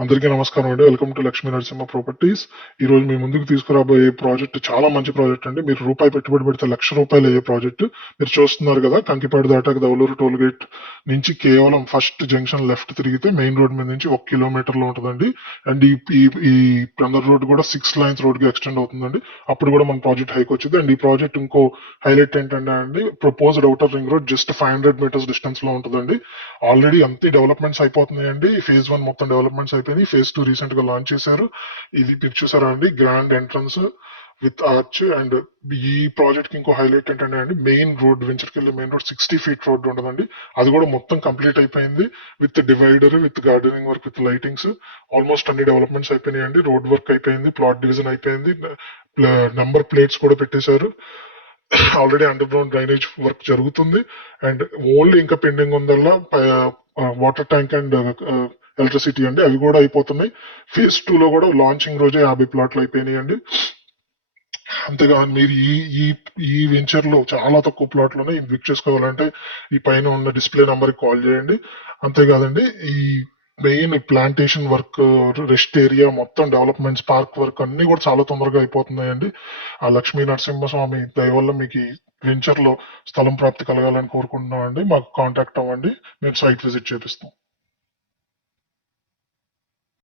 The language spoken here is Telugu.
అందరికీ నమస్కారం అండి. Welcome to Lakshmi Narasimha properties. ఈ రోజు మీ ముందుకు తీసుకురాబోయే ప్రాజెక్ట్ చాలా మంచి ప్రాజెక్ట్ అండి. మీరు రూపాయి పెట్టుబడి పెడితే ₹1,00,000 అయ్యే ప్రాజెక్ట్. మీరు చూస్తున్నారు కదా, కంకిపాడు దాటాక దౌలూరు టోల్ గేట్ నుంచి కేవలం ఫస్ట్ జంక్షన్ లెఫ్ట్ తిరిగితే మెయిన్ రోడ్ మీద నుంచి 1 కిలోమీటర్ లో ఉంటుందండి. అండ్ ఈ అందర్ రోడ్ కూడా 6 లైన్స్ రోడ్ కి ఎక్స్టెండ్ అవుతుందండి. అప్పుడు కూడా మన ప్రాజెక్ట్ హైక్ వచ్చింది. అండ్ ఈ ప్రాజెక్ట్ ఇంకో హైలైట్ ఏంటంటే అండి, proposed outer ring road just 500 metres distance లో ఉంటుందండి. ఆల్రెడీ అంతే డెవలప్మెంట్స్ అయిపోతున్నాయండి. ఫేజ్ 1 మొత్తం డెవలప్మెంట్స్ అయిపోయింది. ఫేజ్ 2 రీసెంట్ గా లాంచ్ చేశారు. ఇది మీరు చూసారా అండి, grand entrance with arch. And ఈ ప్రాజెక్ట్ కి ఇంకో హైలైట్ ఏంటంటే అండి, మెయిన్ రోడ్ వెంచర్కి వెళ్ళే మెయిన్ రోడ్ 60 ఫీట్ రోడ్ ఉండదండి. అది కూడా మొత్తం కంప్లీట్ అయిపోయింది with divider, with gardening work, with lightings. Almost అన్ని డెవలప్మెంట్స్ అయిపోయినాయండి. రోడ్ వర్క్ అయిపోయింది, ప్లాట్ డివిజన్ అయిపోయింది, నంబర్ ప్లేట్స్ కూడా పెట్టేశారు. Already underground drainage work జరుగుతుంది. అండ్ ఓన్లీ ఇంకా పెండింగ్ ఉందల్లా వాటర్ ట్యాంక్ అండ్ ఎలక్ట్రిసిటీ అండి. అవి కూడా అయిపోతున్నాయి. ఫేజ్ 2 లో కూడా లాంచింగ్ రోజే 50 ప్లాట్లు అయిపోయినాయండి. అంతేగాని మీరు ఈ ఈ ఈ వెంచర్ లో చాలా తక్కువ ప్లాట్లోనే బుక్ చేసుకోవాలంటే ఈ పైన ఉన్న డిస్ప్లే నంబర్ కి కాల్ చేయండి. అంతేకాదండి, ఈ main plantation work, rest area మొత్తం డెవలప్మెంట్స్, పార్క్ వర్క్ అన్ని కూడా చాలా తొందరగా అయిపోతున్నాయండి. ఆ లక్ష్మీ నరసింహస్వామి దయ వల్ల మీకు ఈ వెంచర్ లో స్థలం ప్రాప్తి కలగాలని కోరుకుంటున్నాం అండి. మాకు కాంటాక్ట్ అవ్వండి, మేము సైట్ విజిట్ చేపిస్తాం.